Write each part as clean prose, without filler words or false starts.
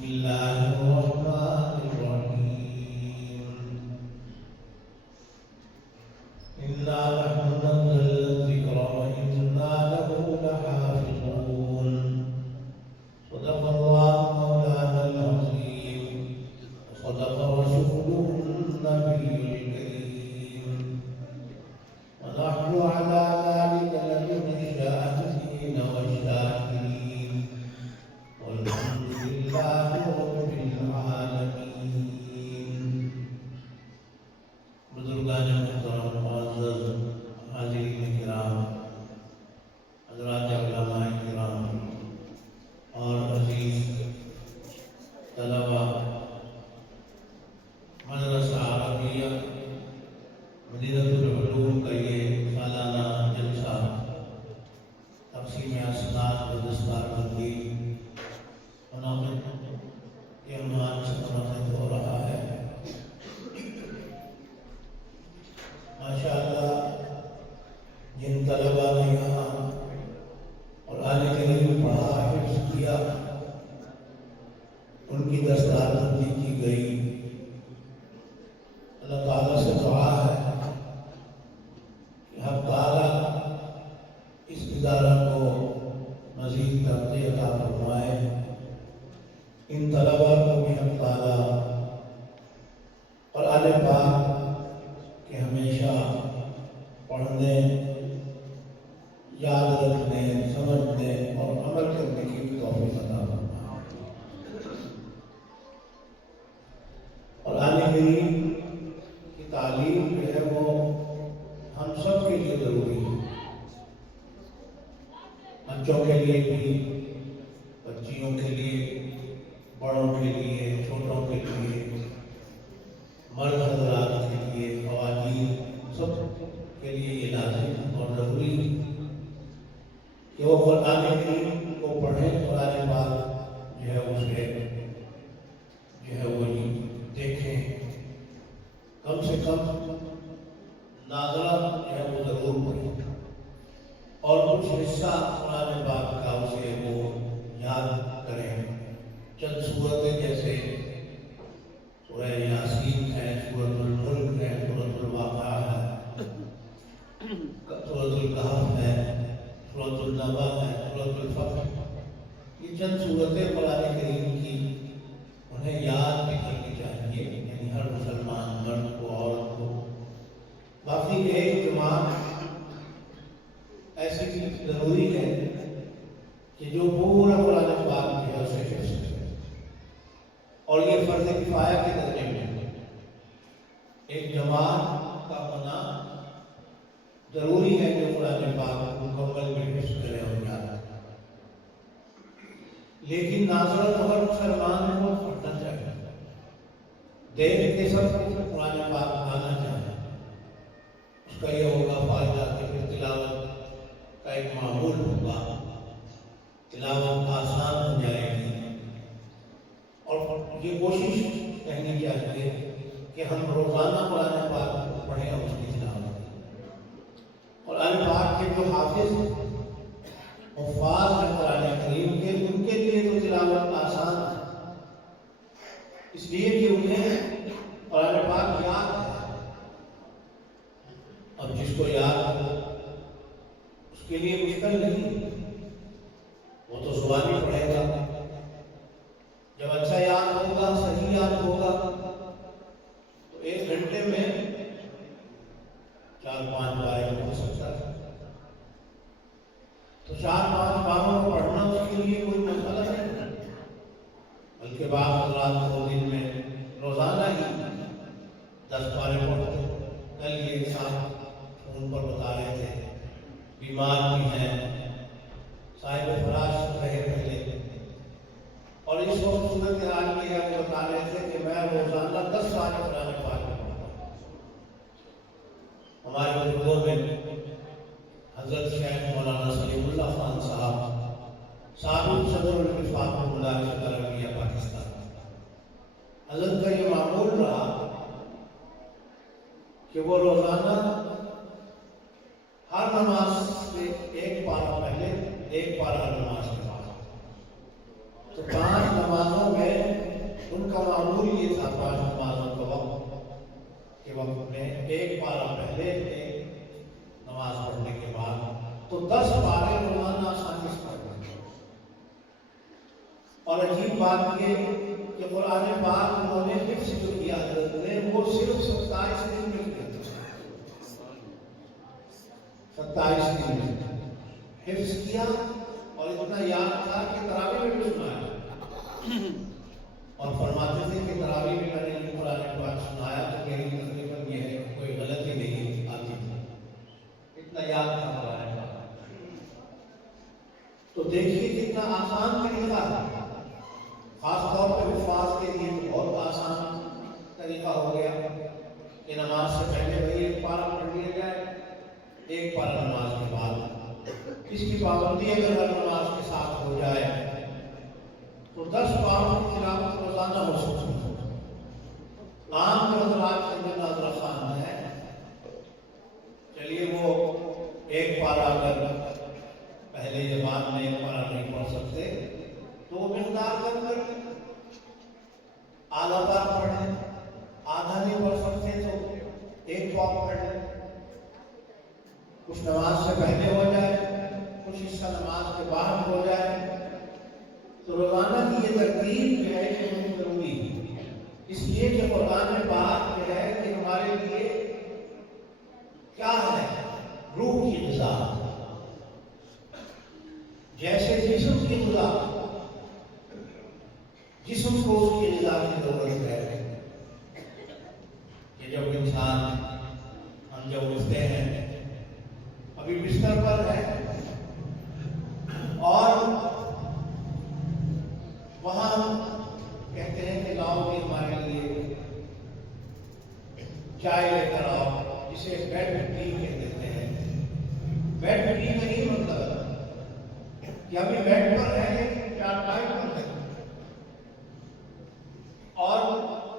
بسم الله الرحمن الرحيم إنا نحن نزلنا الذكر وإنا له لحافظون صدق الله مولانا العظيم وصدق رسوله النبي الكريم ونحن على ذلك لمن الشاهدين والشاكرين والحمد لله رب العالمين. بزرگان محترم معزز حاضرین کرام، حضرات علماء کرام اور عزیز طلباء، مدرسہ عربیہ مدینہ العلوم کا یہ سالانہ جلسہ تقسیم اسناد و دستار بندی منعقد کے عنوان سے منعقد ہو رہا ہے۔ ماشاءاللہ جن طلباء نے یہاں قرآن کریم پڑھا، حفظ کیا، ان کی دستار بندی کی گئی۔ اللہ تعالیٰ سے دعا ہے کہ حق تعالیٰ اس ادارہ کو مزید ترقی عطا فرمائے، ان طلباء کو بھی حق تعالیٰ قرآن پاک کہ ہمیشہ پڑھنے، یاد رکھنے، سمجھنے اور عمل کرنے کی توفیق عطا فرمائے۔ قرآن کریم کی تعلیم جو ہے وہ ہم سب کے لیے ضروری ہے، بچوں کے لیے بھی، بچیوں کے لیے، بڑوں کے لیے، چھوٹوں کے لیے، مرد حضرات کے لیے، خواتین، سب کے لیے یہ لازم اور ضروری ہے کہ وہ قرآن کریم کو پڑھیں، قرآن پاک جو ہے اسے جو ہے وہ دیکھیں، کم سے کم ناظرہ جو ہے وہ ضرور پڑھیں، اور کچھ حصہ قرآن پاک کا اسے وہ یاد کریں۔ چند سورتیں جیسے سورہ یاسین ہے، سورۃ الملک ہے، سورۃ الواقعہ ہے، سورۃ الکہف ہے، سورۃ النبأ ہے، سورۃ الفتح، یہ چند سورتیں قرآن کریم کی انہیں یاد بھی کرنی چاہیے، یعنی ہر مسلمان مرد کو، عورت کو۔ باقی ایک جماعت ایسی ضروری ہے کہ جو پورا قرآن پاک جو ہے اسے حفظ کرے، اور یہ فرض کفایہ کے درجے میں ایک جماعت کا ہونا ضروری ہے جو قرآن پاک مکمل میں حفظ کرے اور یاد رکھے۔ لیکن ناظرہ تو ہر مسلمان کو پڑھنا چاہیے، دیکھ کے سب کو قرآن پاک آنا چاہیے۔ اس کا یہ ہوگا فائدہ کہ پھر تلاوت کا ایک معمول ہوگا، تلاوت آسان ہو جائے گی، اور یہ کوشش رہنی چاہیے کہ ہم روزانہ قرآن پاک کو پڑھیں اور اس کی تلاوت کریں۔ قرآن پاک کے جو حافظ حفاظ ہیں قرآن کریم کے، ان کے لیے تو تلاوت آسان ہے، اس لیے کہ انہیں قرآن پاک یاد ہے۔ اب جس کو یاد ہو اس کے لیے مشکل نہیں، وہ تو زبانی پڑھے گا، جب اچھا یاد ہوگا، صحیح یاد ہوگا، تو 1 گھنٹے میں 4-5 بار ہو سکتا ہے۔ تو 4-5 باروں کو پڑھنا اس کے لیے کوئی مسئلہ نہیں، بلکہ بعض حضرات کو دن میں روزانہ ہی 10 بارے پڑھتے۔ کل یہ ساتھ فون پر بتا رہے تھے، بیمار بھی ہیں، صاحب فراش رہے پہلے، اور اس وقت صورتحال کی ہے، وہ بتا رہے تھے کہ میں روزانہ 10 بار قرآن پاک پڑھتا ہوں۔ ہمارے بزرگوں میں حضرت شیخ مولانا سلیم اللہ خان صاحب، سابق صدر الوفاق مدارس عربیہ پاکستان، حضرت کا یہ معمول رہا کہ وہ روزانہ ہر نماز سے 1 پارہ پہلے، 1 پارہ نماز کے بعد، تو 5 نمازوں میں ان کا معمول یہ تھا 5 نمازوں کا وقت کے وقت میں 1 پارہ پہلے نماز پڑھنے کے بعد تو 10 پارے روزانہ آسانی سے پڑھتے ہیں. اور عجیب بات یہ کہ قرآن پاک انہوں نے حفظ جو کیا حضرت نے وہ صرف 27 دن میں کیا. 27 دن میں حفظ کیا اور اتنا یاد تھا کہ تراویح میں بھی سنایا اور فرماتے تھے کہ تراویح میں میں نے قرآن پاک سنایا تو میری تقریباً یہ ہے کوئی غلطی نہیں آتی تھی. اتنا یاد تھا قرآن پاک. تو دیکھیے کتنا آسان طریقہ ہے. خاص طور پہ حفاظ کے لیے تو بہت آسان طریقہ ہو گیا کہ نماز سے پہلے وہی 1 پارہ پڑھ لیا جائے, 1 پارہ نماز کے بعد. اس کی پابندی اگر ہر نماز کے ساتھ ہو جائے تو 10 پاروں کی تلاوت روزانہ ہو سکتی ہے. عام جو حضرات کے اندر ناظرہ خان ہے, چلیے وہ 1 پارہ اگر پہلے زبان میں 1 پارہ نہیں پڑھ سکتے تو وہ مقدار کم کر لیں, آدھا پارہ پڑھ لیں. آدھا نہیں پڑھ سکتے تو 1 پارہ پڑھ لیں. کچھ نماز سے پہلے ہو جائے, کچھ حصہ نماز کے بعد ہو جائے. تو روزانہ کی یہ ترتیب جو ہے یہ بہت ضروری ہے, اس لیے کہ قرآن پاک جو ہے کہ ہمارے لیے کیا ہے, روح کی غذا. جیسے جسم کی غذا, جسم کو اس کی غذا کی ضرورت ہے کہ جب انسان ہم جب اٹھتے ہیں ابھی بستر پر ہے اور وہاں کہتے ہیں کہ لاؤ کہ ہمارے لیے چائے لے کر آؤ, جسے بیڈ ٹی کہہ دیتے ہیں. بیڈ ٹی نہیں مطلب کہ ابھی بیڈ پر ہے, چارپائی پر ہے اور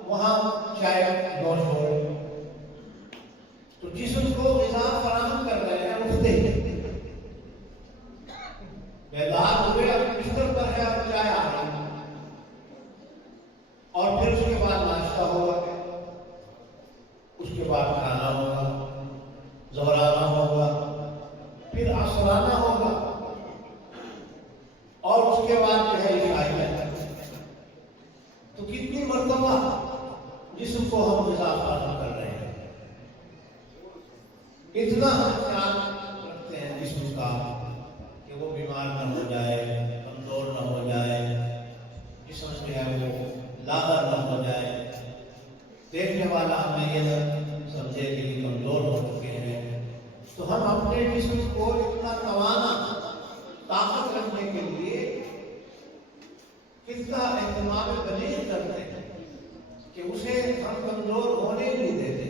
وہاں چائے نوش ہو رہی, تو جسم کو غذا فراہم کر رہے ہیں. اٹھتے بیدار ہوئے, اب بستر پر ہے, اب چائے آ رہی اور پھر اس کے بعد ناشتہ ہوگا, اس کے بعد کھانا ہوگا, ظہرانہ ہوگا, پھر عصرانہ ہوگا اور اس کے بعد جو ہے عشائی ہے. تو کتنی مرتبہ جسم کو ہم غذا فراہم کر رہے ہیں, اتنا ہم خیال رکھتے ہیں جسم کا کہ وہ بیمار نہ ہو جائے, کمزور نہ ہو جائے, جسم جو ہے وہ لاغر نہ ہو جائے. دیکھنے والا ہمیں یہ سمجھے کہ کمزور ہو چکے ہیں, تو ہم اپنے جسم کو اتنا توانا طاقت رکھنے کے لیے کتنا اہتمام بلیغ کرتے ہیں کہ اسے ہم کمزور ہونے ہی نہیں دیتے.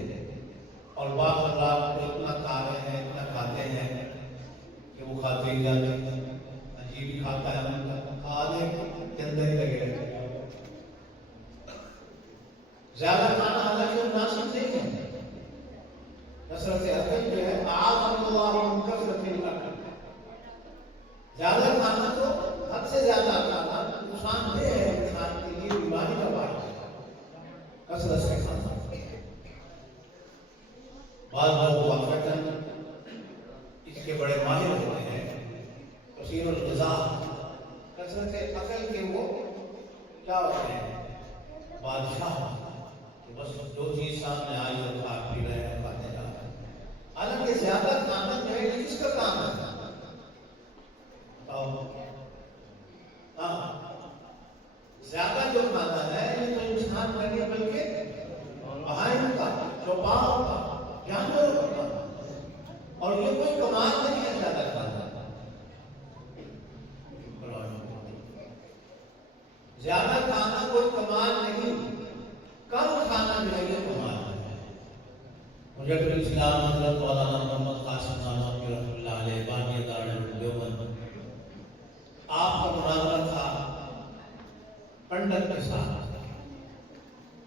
اور بعض حضرات کو اتنا کھا رہے ہیں, اتنا کھاتے ہیں کہ وہ کھاتے ہی جاتے ہیں. عجیب ہی کھاتا ہے, کھانے کے اندر ہی لگے رہتے ہیں. زیادہ کھانا حالانکہ مناسب نہیں ہے. کثرت عقل جو ہے اعاذ اللہ من کثرت العقل, زیادہ کھانا تو حد سے زیادہ کھانا نقصان دہ ہے انسان کے لیے, بیماری کا باعث ہے کثرت سے کھانا. بعض لوگ واقعتاً اس کے بڑے ماہر ہوتے ہیں, کثیر الغذا, کثرت عقل کے وہ کیا ہوتے ہیں, بادشاہ. بس جو چیز سامنے آئی اور کھا پی رہے ہیں, کھاتے جا رہے ہیں. حالانکہ زیادہ کھانا جو ہے یہ کس کا کام ہے؟ ہاں, زیادہ جو کھانا ہے یہ تو انسان کا نہیں بلکہ بہائم کا, چوپاؤں کا, جانوروں کا, اور یہ کوئی کمال نہیں ہے زیادہ کھانا. زیادہ کھانا کوئی کمال نہیں, کم کھانا جو ہے یہ کمال ہے. مجد الاسلام حضرت مولانا محمد قاسم نانوتوی رحمۃ اللہ علیہ بانی دارالعلوم دیوبند, آپ کا مناظرہ تھا پنڈت کے ساتھ.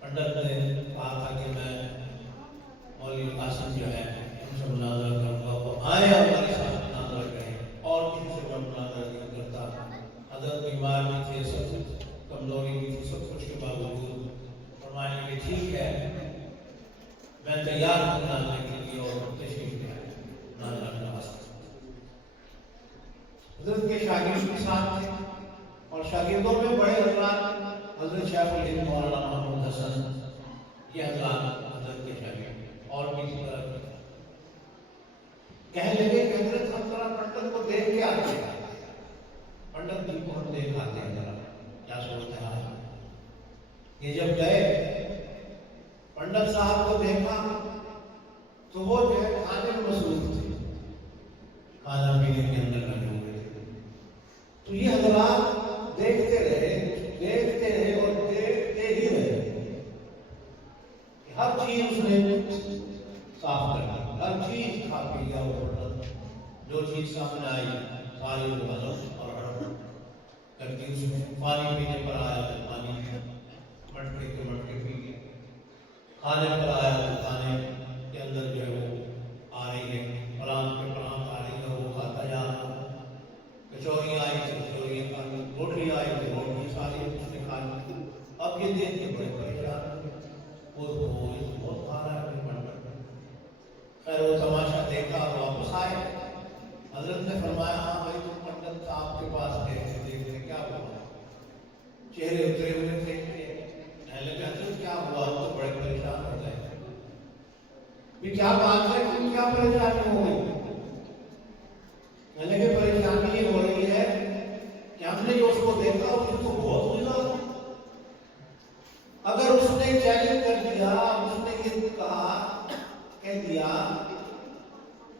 پنڈت نے کہا تھا کہ میں مولوی قاسم جو ہے ان سے مناظرہ کروں گا, وہ آئے ہمارے ساتھ مناظرہ کریں, اور کسی سے میں مناظرہ نہیں کرتا. حضرت بیمار بھی تھے, سب کمزوری بھی تھی, سب کچھ کے باوجود کہ ٹھیک ہے میں تیار ہوں ناظرہ کے لیے اور تشریف لے آئے ناظرہ کے واسطے۔ حضرت کے شاگرد کے ساتھ تھے اور شاگردوں میں بڑے حضرات حضرت شیخ الہند مولانا محمود حسن، یہ حضرات حضرت کے شاگرد اور بھی اس طرح کے کہنے لگے کہ حضرت ہم ذرا پنڈت کو دیکھ کے آتے ہیں، پنڈت جی کو ہم دیکھ آتے ہیں ذرا کیا صورت ہے۔ یہ جب گئے پنڈت صاحب کو دیکھا تو وہ جو ہے کھانے میں مصروف تھے، کھانا پینے کے اندر لگے ہوئے تھے۔ تو یہ حضرات دیکھتے رہے اور دیکھتے ہی رہے، ہر چیز اس نے صاف کر دی، ہر چیز کھا پی گیا وہ، جو چیز سامنے آئی ساری وہ ہضم اور ہڑپ کر کے اس میں پانی پینے پر آیا تو پانی مٹکے کے مٹکے پی گئے، کھانے پر آیا تو کھانے کے اندر جو ہے وہ آ رہی ہے، پران پہ پران آ رہی ہے وہ کھاتا جا رہا، کچوری آئی تو کچوری کھا لی، روٹی آئی تو روٹی ساری اس نے کھا لی۔ اب یہ دیکھ کے بڑے پریشان وہ بہت کھا رہا ہے پنڈت۔ خیر وہ تماشا دیکھا اور واپس آئے، حضرت نے فرمایا ہاں بھائی تم پنڈت صاحب کے پاس دیکھتے کیا ہوا، چہرے اترے ہوئے تھے، حضرت کیا ہوا، ہم تو بڑے پریشان ہو گئے۔ کیا بات ہے، تم کیا پریشانی ہو گئی؟ کہ پریشانی یہ ہو رہی ہے کہ ہم نے جو اس کو دیکھا اس کو بہت گزرا، اگر اس نے چیلنج کر دیا، اس نے یہ کہہ دیا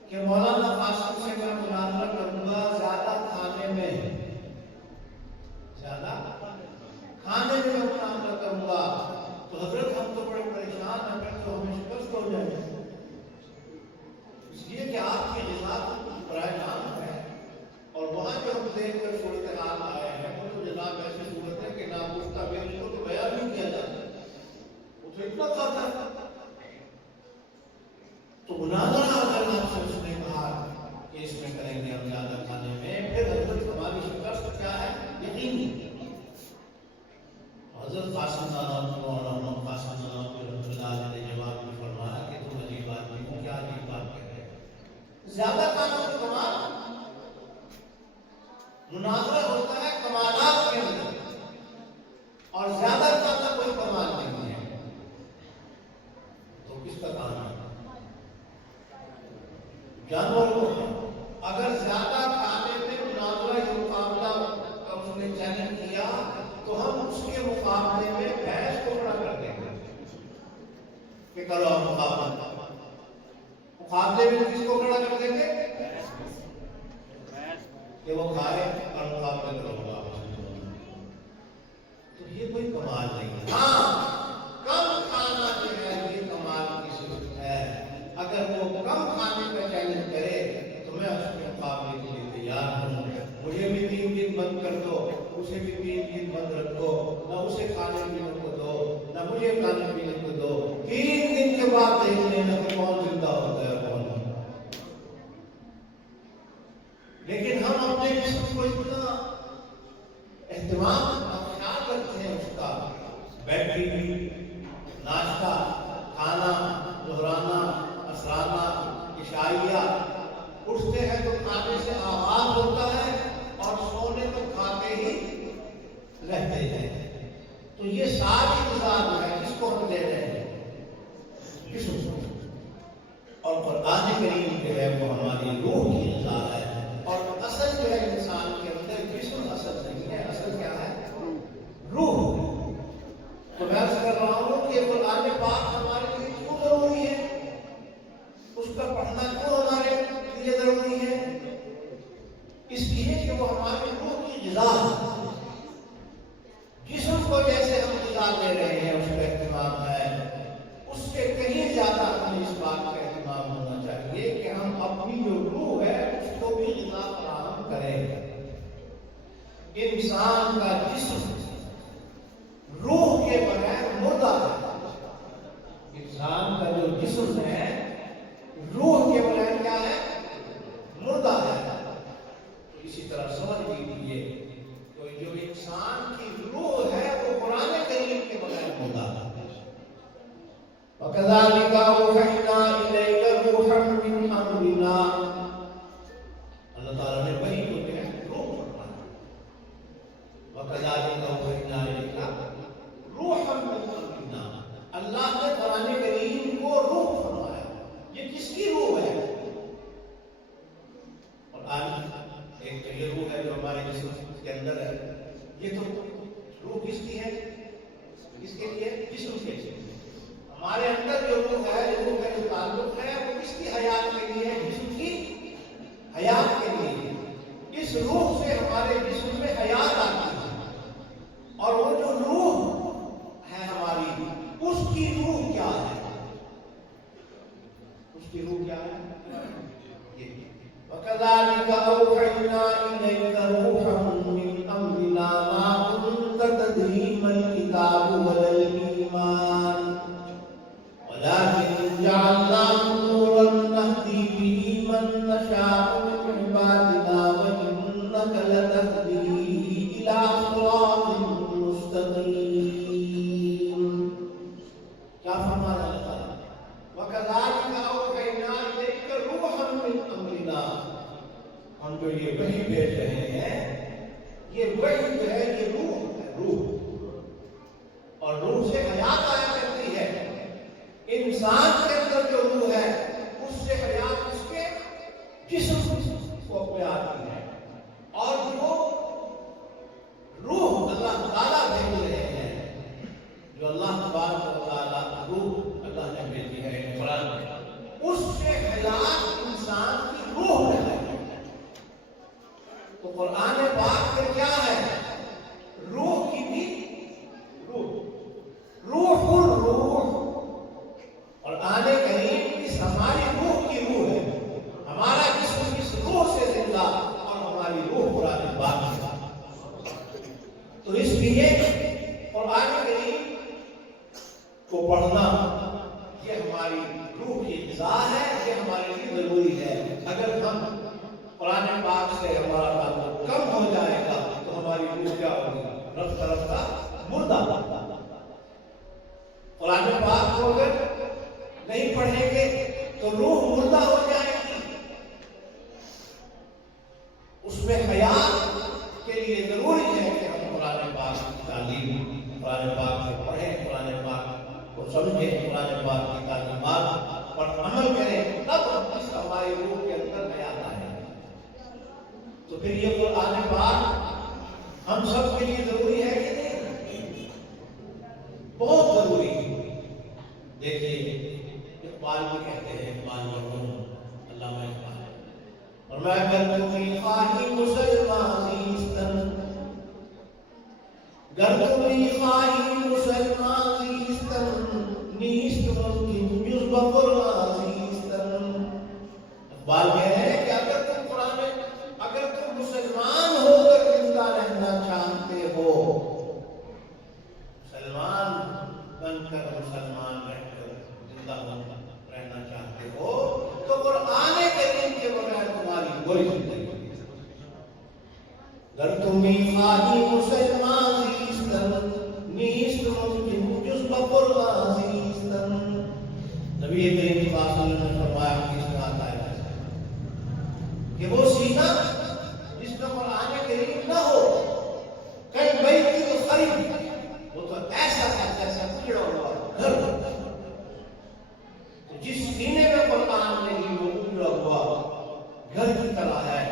کہ مولانا قاسم سے میں مناظرہ کروں گا زیادہ کھانے میں میں مناظرہ کروں گا، تو حضرت ہم تو بڑے پریشان ہیں، پھر تو ہمیں شکست ہو جائے گی، اس لیے کہ آپ کی غذا برائے نام ہے، اور وہاں جو ہم دیکھ کر صورتحال آئے ہیں وہ تو جناب ایسی صورت ہے کہ ناگفتہ بھی اس کو تو بیان نہیں کیا جاتا، وہ تو اتنا کھاتا ہے۔ تو مناظرہ اگر آپ سے اس نے کہا کہ اس میں کریں گے ہم زیادہ کھانے میں، پھر حضرت ہماری شکست کیا ہے یقینی۔ حضرت قاسم مولانا قاسم رحمۃ اللہ علیہ نے جواب میں فرمایا کہ تم عجیب آدمی ہو، کیا عجیب بات کہہ رہے ہیں، زیادہ کھانا تو کمال، مناظرہ ہوتا ہے کمالات کے اندر، اور زیادہ کھانا کوئی کمال نہیں ہے، تو کس کا کھانا جانور کو اگر زیادہ کھانے میں مناظرہ یہ مقابلہ اس نے چیلنج کیا تو ہم اس کے مقابلے میں بھینس کو کھڑا کر دیں گے کہ کرو آپ مقابلے میں کس کو کھڑا کر دیں گے کہ وہ کھائے اور مقابلہ کرو گا، تو یہ کوئی کمال نہیں ہے۔ ہاں کم کھانا جو ہے یہ کمال کی صورت ہے، اگر وہ کم کھانے کا چیلنج کرے تو میں اس کے مقابلے کے لیے تیار ہوں، مجھے بھی 3 دن بند کر دو، اسے بھی 3 دن بند رکھو، نہ اسے کھانے پینے کو دو نہ مجھے کھانے پینے کو دو، 3 دن کے بعد دیکھ لینا کہ کون زندہ ہوتا ہے کون نہیں۔ لیکن ہم اپنے جسم کو اتنا اہتمام اور خیال رکھتے ہیں، اس کا بیٹری، ناشتہ، کھانا، ظہرانہ، عصرانہ، عشائیہ، اٹھتے ہیں تو کھانے سے آغاز ہوتا ہے اور سونے تو کھاتے ہی رہتے ہیں، تو یہ ساری غذا جو ہے جس کو ہم دے رہے ہیں جسم کو، اور قرآن کریم جو ہے وہ ہماری روح کی غذا ہے، اور اصل جو ہے انسان کے اندر جسم اصل نہیں ہے، اصل کیا ہے روح۔ تو میں عرض کر رہا ہوں کہ قرآن پاک ہمارے لیے کیوں ضروری ہے، اس کا پڑھنا کیوں ہمارے لیے ضروری ہے، اس لیے کہ وہ ہماری روح کی غذا ہے۔ جسم کو جیسے ہم غذا دے رہے ہیں اس کا اہتمام ہے، اس سے کہیں زیادہ ہمیں اس بات کا اہتمام ہونا چاہیے کہ ہم اپنی جو روح ہے اس کو بھی غذا فراہم کریں۔ انسان کا جسم روح کے بغیر مردہ ہے، انسان کا جو جسم ہے روح کے بغیر کیا ہے مردہ ہے۔ تو اسی طرح سمجھ لیجیے تو جو انسان کی روح ہے وہ قرآن کریم کے بغیر مردہ ہے، اور روح سے حیات آیا کرتی ہے. انسان کے اندر جو روح ہے اس سے حیات اس کے جسم کو اپنے آتی ہے. اور جو روح اللہ تعالیٰ بھیج رہے ہیں، جو اللہ تبارک و تعالیٰ روح اللہ نے بھیجی ہے قرآن میں، اس سے حیات انسان کی روح میں ہے. تو قرآن پاک میں کیا ہے؟ روح کی بھی روح الروح. قرآن کریم اس ہماری روح کی روح ہے. ہمارا جسم اس روح سے زندہ اور ہماری روح قرآن پاک سے. تو اس لیے قرآن کریم کو پڑھنا یہ ہماری روح کی غذا ہے، یہ ہمارے لیے ضروری ہے. اگر ہم قرآن پاک سے ہمارا تعلق کم ہو جائے گا تو ہماری روح کیا ہوگی؟ رفتہ رفتہ مردہ. قرآن پاک کو اگر نہیں پڑھیں گے تو روح مردہ ہو جائے گی. اس میں حیات کے لیے ضروری ہے کہ ہم قرآن پاک کی تعلیم قرآن پاک سے پڑھیں، قرآن پاک کو سمجھیں، قرآن پاک کی تعلیمات پر عمل کریں، تب ہماری روح کے اندر حیات آئے. تو پھر یہ قرآن پاک ہم سب کے لیے ضروری ہے کہ نہیں؟ بہت ضروری ہے. دیکھیے اقبال بھی کہتے ہیں، اقبال علامہ اقبال، اور میں اگر تمہیں خواہی مسلمان زیستن، گر تمہیں خواہی مسلمان زیستن، نیست ممکن جز بقرآن زیستن. اقبال کہہ رہے ہیں کہ اگر تم مسلمان ہو کر زندہ رہنا چاہتے ہو، مسلمان بن کر مسلمان رہ کر زندہ رہنا چاہتے ہو، تو قرآن کریم کے بغیر تمہاری کوئی زندگی نہیں. گر تمہیں خواہی مسلمان زیستن، نیست ممکن جز بقرآن زیستن. نبی کریم صلی اللہ علیہ وسلم نے فرمایا کس میں آتا ہے کہ وہ سینہ جس میں قرآن کریم نہ ہو، کہیں بیت کی خرید، وہ تو ایسا ہے جیسا کیڑا ہوا گھر. تو جس سینے میں قرآن نہیں وہ اجڑا ہوا گھر کی طرح ہے.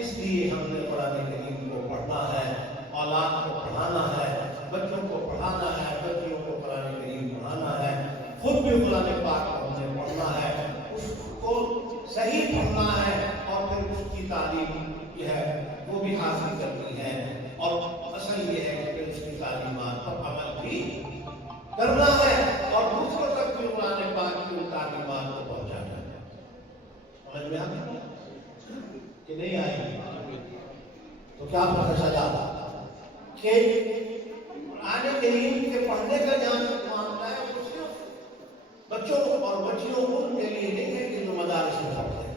اس لیے ہم نے قرآن کریم کو پڑھنا ہے، اولاد کو پڑھانا ہے، بچوں کو پڑھانا ہے، بچیوں کو قرآن کریم پڑھانا ہے، خود بھی قرآن پاک کو ہم نے پڑھنا ہے، اس کو صحیح پڑھنا ہے، اور پھر اس کی تعلیم جو ہے وہ بھی حاصل کرنی ہے. اور اصل یہ ہے کہ پھر اس کی تعلیمات پر عمل بھی کرنا ہے اور دوسروں تک بھی قرآن پاک کی تعلیمات کو پہنچانا ہے. سمجھ میں آتی کہ نہیں آئی؟ تو کیا پتہ چلا کہ قرآن کریم کے پڑھنے کا جہاں تک معاملہ ہے وہ صرف بچوں اور بچیوں کو کے لیے نہیں ہے کہ جو مدارس میں پڑھتے ہیں.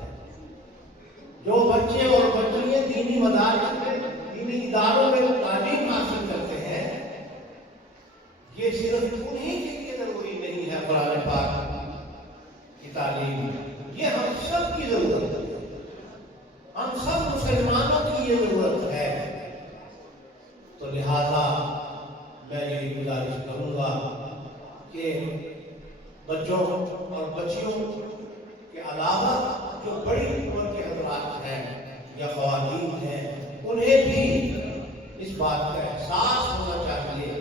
جو بچے اور بچیاں دینی مدارس میں، دینی اداروں میں تعلیم حاصل کرتے ہیں، یہ صرف انہیں کے لیے ضروری نہیں ہے قرآن پاک کی تعلیم. یہ ہم سب کی ضرورت ہے، ہم سب مسلمانوں کی یہ ضرورت ہے. تو لہذا میں یہ گزارش کروں گا کہ بچوں اور بچیوں کے علاوہ جو بڑی عمر کے حضرات ہیں یا خواتین ہیں، انہیں بھی اس بات کا احساس ہونا چاہیے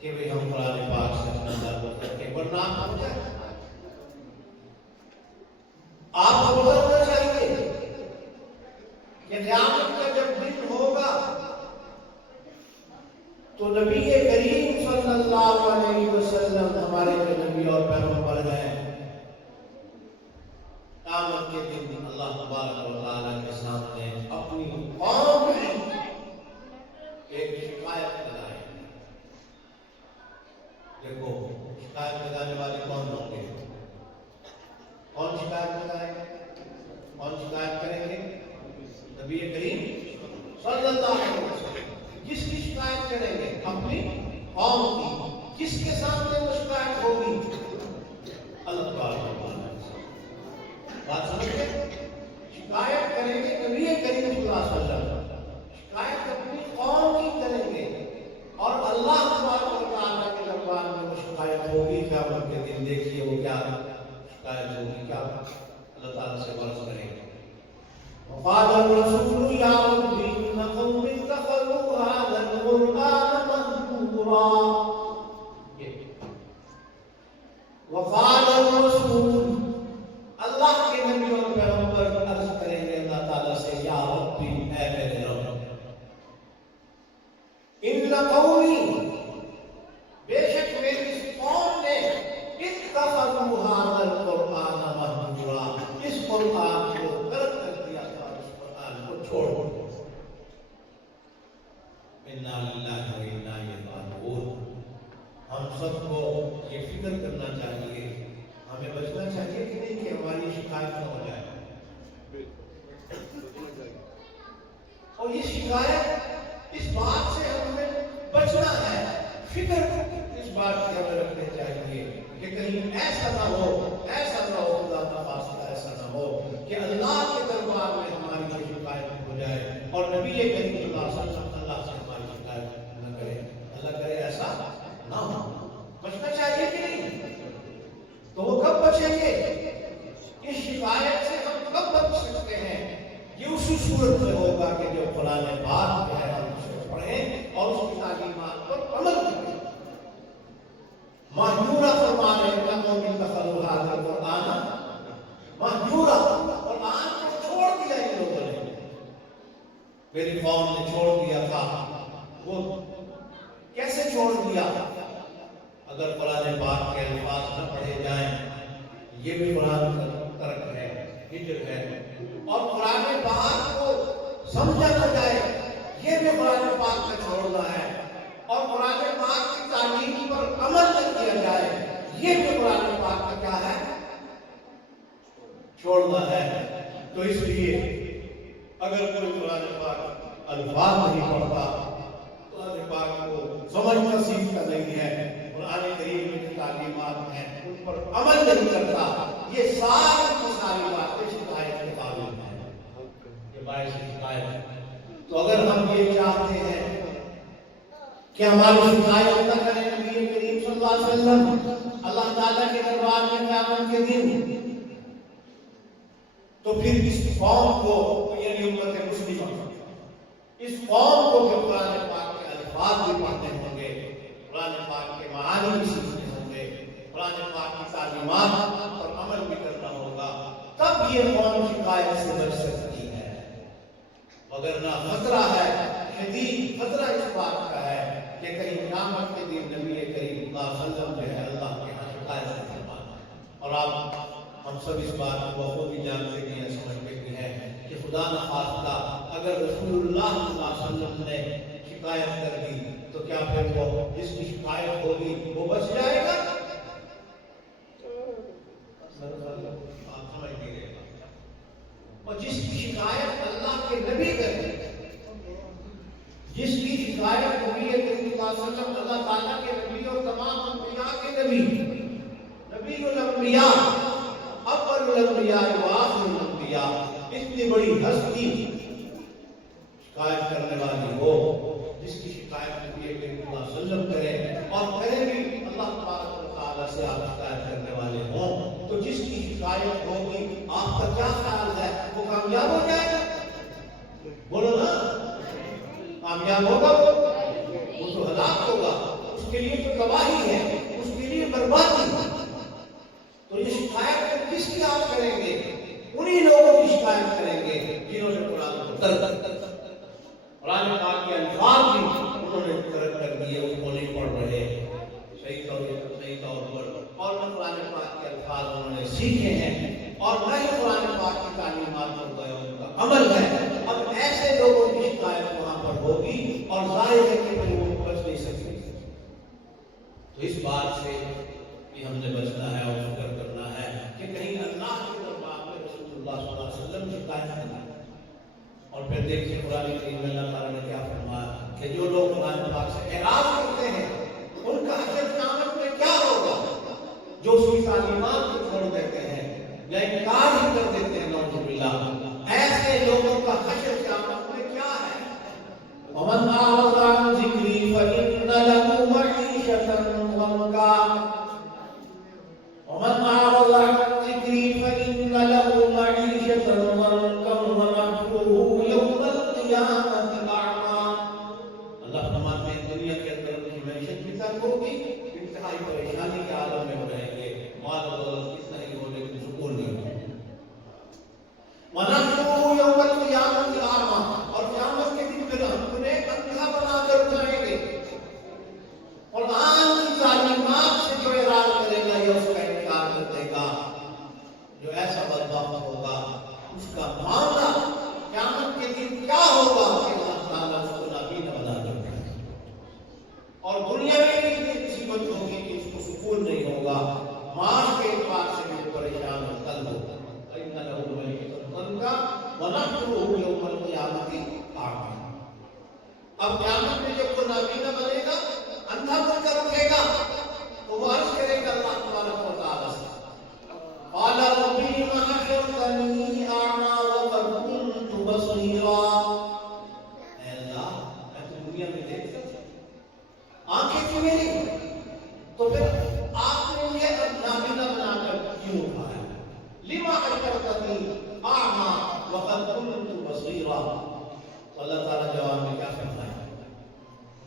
کہ بھئی ہم قرآن پاک سے اپنا تعلق کر کے برنامہ ہو جائے. آپ کو ہونا چاہیے کہ قیامت کا جب دن ہوگا تو نبی کریم صلی اللہ علیہ وسلم ہمارے جو نبی اور پیغمبر ہیں، قیامت کے دن اللہ تبارک و تعالیٰ کے سامنے اپنی قوم کی ایک شکایت لگائیں گے. دیکھو شکایت لگانے والے کون ہوں گے؟ کون شکایت لگائیں گے؟ کون شکایت کریں گے؟ نبی کریم صلی اللہ علیہ وسلم. جس کی شکایت کریں گے؟ اپنی قوم کی. کس کے سامنے وہ شکایت ہوگی؟ اللہ تبارک و تعالیٰ. بات سمجھتے؟ شکایت کریں گے نبی کریم صلی اللہ علیہ وسلم، شکایت اپنی قوم کی کریں گے، اور اللہ تبارک و تعالیٰ کے دربار ہوگی قیامت کے دن، دیکھیے وہ کیا شکایت ہوگی، کیا اللہ تعالیٰ سے عرض کریں گے۔ وقال الرسول یا رب ان قوم اتخذوا هذا القرآن مهجورا۔ وقال الرسول، اللہ کے نبی اور پیغمبر عرض کریں گے اللہ تعالیٰ سے، یا رب اے میرے رب، ان قومی بے شک میری اس قوم نے اتخذوا هذا القرآن مهجورا، اس قرآن کو ترک کر دیا تھا، اس قرآن کو چھوڑ دیا۔ انا للہ و انا الیہ راجعون۔ ہم سب کو یہ فکر کرنا چاہیے، ہمیں بچنا چاہیے کہ نہیں کہ ہماری شکایت نہ ہو جائے، اور یہ شکایت اس بات سے ہمیں بچنا ہے، فکر اس بات کی ہمیں رکھنے چاہیے کہ کہیں ایسا نہ ہو خدا کا فاصلہ ایسا نہ ہو کہ اللہ کے دربار میں ہماری کوئی شکایت ہو جائے اور نبی کریم صلی اللہ علیہ وسلم اللہ سے ہماری شکایت نہ کرے، اللہ کرے ایسا نہ ہو۔ بچنا چاہیے کہ نہیں؟ تو وہ کب بچیں گے؟ اس شکایت سے ہم کب بچ سکتے ہیں؟ یہ اسی صورت میں ہوگا کہ جو قرآن پاک ہے ہم اسے پڑھیں اور اس کی تعلیمات پر عمل کریں۔ مہجورا فرما رہے ہیں قوم اتخذوا هذا القرآن مہجورا، قرآن کو چھوڑ دیا ان لوگوں نے، میری قوم نے چھوڑ دیا تھا۔ وہ کیسے چھوڑ دیا؟ اگر قرآن پاک کے الفاظ نہ پڑھے جائیں، یہ بھی قرآن کا ترک ہے، ہجر ہے، اور قرآن پاک کو سمجھا نہ جائے، یہ بھی قرآن پاک کا چھوڑنا ہے، اور قرآن پاک کی تعلیم پر عمل نہ کیا جائے، یہ بھی قرآن پاک کا کیا ہے؟ چھوڑنا ہے۔ تو اس لیے اگر کوئی قرآن پاک الفاظ نہیں پڑھتا، قرآن پاک کو سمجھنا سیکھتا نہیں ہے، قرآن کریم میں جو تعلیمات ہیں ان پر عمل نہیں کرتا، یہ ساری کی ساری باتیں شکایت کے قابل ہیں، یہ باعث شکایت ہے۔ تو اگر ہم یہ چاہتے ہیں کہ ہماری شکایت نہ کریں نبی کریم صلی اللہ علیہ وسلم اللہ تعالیٰ کے دربار میں قیامت کے دن، تو پھر اس قوم کو، یعنی امت مسلمہ، اس قوم کو جو قرآن پاک کے الفاظ بھی پڑھنے ہوں گے، قرآن پاک کے معانی بھی سیکھنے ہوں گے، قرآن پاک کی تعلیمات پر عمل بھی کرنا ہوگا، تب یہ قوم شکایت سے بچ سکتی ہے۔ وگرنہ خطرہ ہے، شدید خطرہ اس بات کا ہے کہ کہیں قیامت کے دن نبی کریم صلی اللہ علیہ وسلم جو ہے اللہ کے ہاں شکایت سے فرمانا۔ اور آپ ہم سب اس بات کو بخوبی جانتے بھی ہیں، سمجھتے بھی ہیں کہ خدا نخواستہ اگر رسول اللہ صلی اللہ علیہ وسلم نے شکایت کر دی تو کیا پھر وہ جس کی شکایت ہوگی وہ بچ جائے گا؟ آپ سمجھ نہیں رہے گا۔ اور جس کی شکایت اللہ کے نبی کرے، جس کی شکایت نبی کریم صلی اللہ علیہ وسلم، اللہ تعالیٰ کے نبی اور تمام انبیاء کے نبی، نبی الانبیاء، اول الانبیاء و آخر الانبیاء، اتنی بڑی ہستی شکایت کرنے والی ہو، جس کی شکایت نبی کریم صلی اللہ علیہ وسلم کرے اور کرے بھی اللہ تبارک و تعالیٰ سے آپ شکایت کرنے والے ہوں، تو جس کی شکایت ہوگی آپ کا کیا خیال ہے؟ وہ کامیاب ہو جائے گا؟ بولو نا، کامیاب ہوگا؟ وہ تو ہلاک ہوگا، اس کے لیے تو تباہی ہے، اس کے لیے بربادی ہے۔ تو یہ شکایت کس کی آپ کریں گے؟ انہی لوگوں کی شکایت کریں گے جنہوں نے قرآن کو ترک، قرآن پاک کے الفاظ بھی انہوں نے ترک کر دیے، ان کو نہیں پڑھ رہے صحیح طور پر، اور نہ قرآن پاک کے الفاظ انہوں نے سیکھے ہیں، اور نہ ہی قرآن پاک کی تعلیمات پر گئے ان کا عمل ہے۔ اب ایسے لوگوں کی شکایت وہاں پر ہوگی اور ظاہر ہے کہ وہ بچ نہیں سکتے۔ تو اس بات سے بھی ہم نے بچنا ہے اور فکر کرنا ہے کہ کہیں اللہ کے دربار میں رسول اللہ صلی اللہ علیہ وسلم شکایت نہ کریں۔ اور پھر دیکھیے قرآن کریم میں اللہ تعالیٰ نے کیا فرمایا کہ جو لوگ قرآن پاک سے اعراض کرتے ہیں ان کا حشر قیامت میں کیا ہوگا؟ جو اس کی تعلیمات کو چھوڑ دیتے ہیں یا انکار ہی کر دیتے ہیں، نعوذ باللہ، ایسے لوگوں کا حشر قیامت میں کیا ہے؟ وَمَنْ أَعْرَضَ عَنْ ذِكْرِي فَإِنَّ لَهُ مَعِيشَةً ضَنْكًا، اللہ تعالیٰ جواب میں کیا فرمائے؟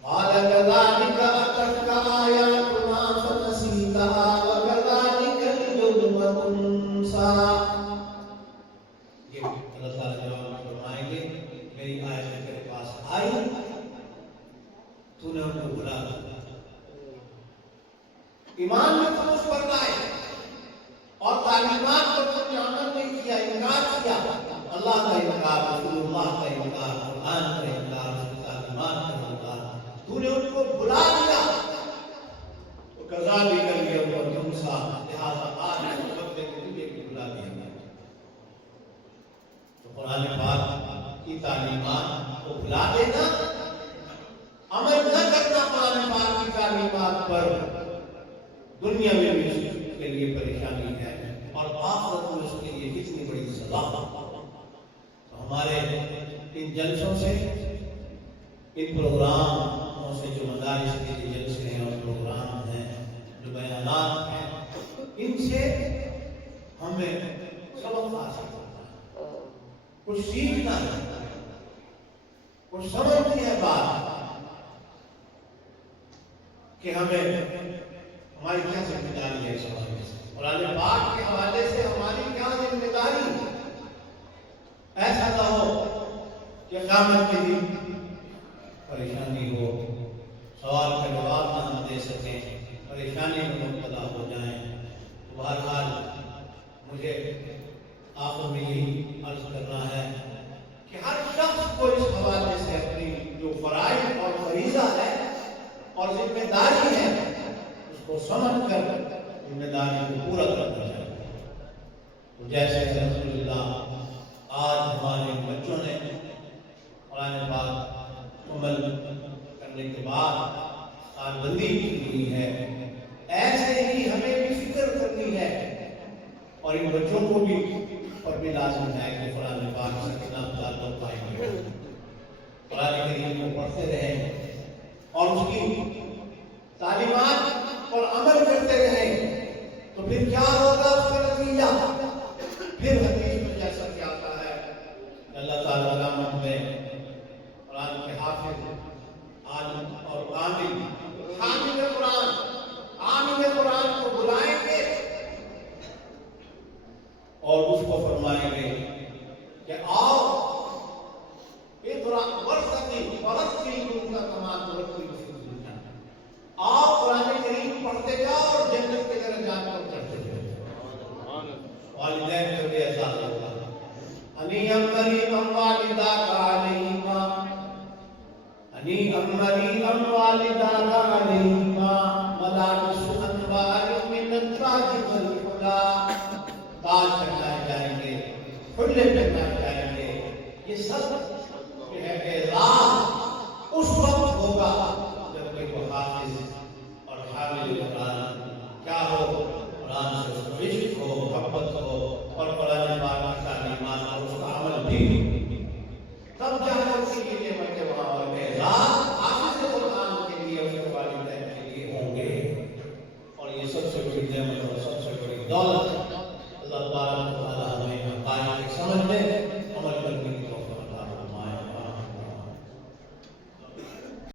قال كذلك أتتك آياتنا فنسيتها وكذلك اليوم تنسى. یہ اللہ تعالیٰ جواب میں فرمائیں گے میری آیت تیرے پاس آئی تو نے ان کو بھلا دیا. ایمان میں تم اس پر لائے اور تعلیمات پر تم نے عمل نہیں کیا، انکار کیا. اللہ کا انکار، رسول اللہ کا انکار، قرآن کا انکار، تعلیمات کا انکار، تو نے ان کو بھلا دیا. تو کذالک الیوم تنسیٰ، لہذا آج اس وقت میں تجھے بھی بھلا دیا گیا. تو قرآن پاک کی تعلیمات کو بھلا دینا، عمل نہ کرنا قرآن پاک کی تعلیمات پر، دنیا میں بھی اس کے لیے پریشانی ہے اور آخرت میں اس کے لیے کتنی بڑی سزا. ہمارے ان جلسوں سے، ان پروگراموں سے، جو مدارس کے لیے جلسے ہیں اور پروگرام ہیں، جو بیانات ہیں، ان سے ہمیں سبق حاصل کرنا ہے، کچھ سیکھنا ہے، کچھ سمجھنی ہے بات کہ ہمیں ہماری کیا ذمہ داری ہے اس حوالے سے، قرآن پاک کے حوالے سے ہماری کیا ذمہ داری ہے. ایسا نہ ہو کہ قیامت کے دن پریشانی ہو، سوال کا جواب نہ ہم دے سکیں، پریشانی میں مبتلا ہو جائیں. بہرحال مجھے آخر میں یہی عرض کرنا ہے کہ ہر شخص کو اس حوالے سے اپنی جو فرائض اور فریضہ ہے اور ذمہ داری ہے اس کو سمجھ کر ذمہ داری کو پورا کرنا چاہیے. جیسے الحمدللہ آج ہمارے بچوں نے قرآن پاک عمل کرنے کے بعد سال بندی کی ہوئی ہے، ایسے ہی ہمیں بھی فکر کرنی ہے اور ان بچوں کو بھی پر بھی لازم ہے کہ قرآن پاک سے کتنا تعلق قائم کریں، قرآن کریم کو پڑھتے رہیں اور اس کی تعلیمات اور عمل کرتے رہیں. تو پھر کیا ہوگا اس کا نتیجہ؟ پھر حدیث میں جیسا کہ آتا ہے اللہ تعالیٰ قیامت میں قرآن کے حافظ، عالم اور عامل، حامل قرآن کو بلائیں گے اور اس کو فرمائیں گے کہ آؤ اقرأ ورتقی ورتل کا کمال ورتل فی الدنیا، آؤ قرآن کریم پڑھتے جاؤ اور جنت کے درجات پر چڑھتے جاؤ. والدین کو بھی احساس ہوگا انیم مریم والدہ کا علیما، انیم مریم والدہ کا علیما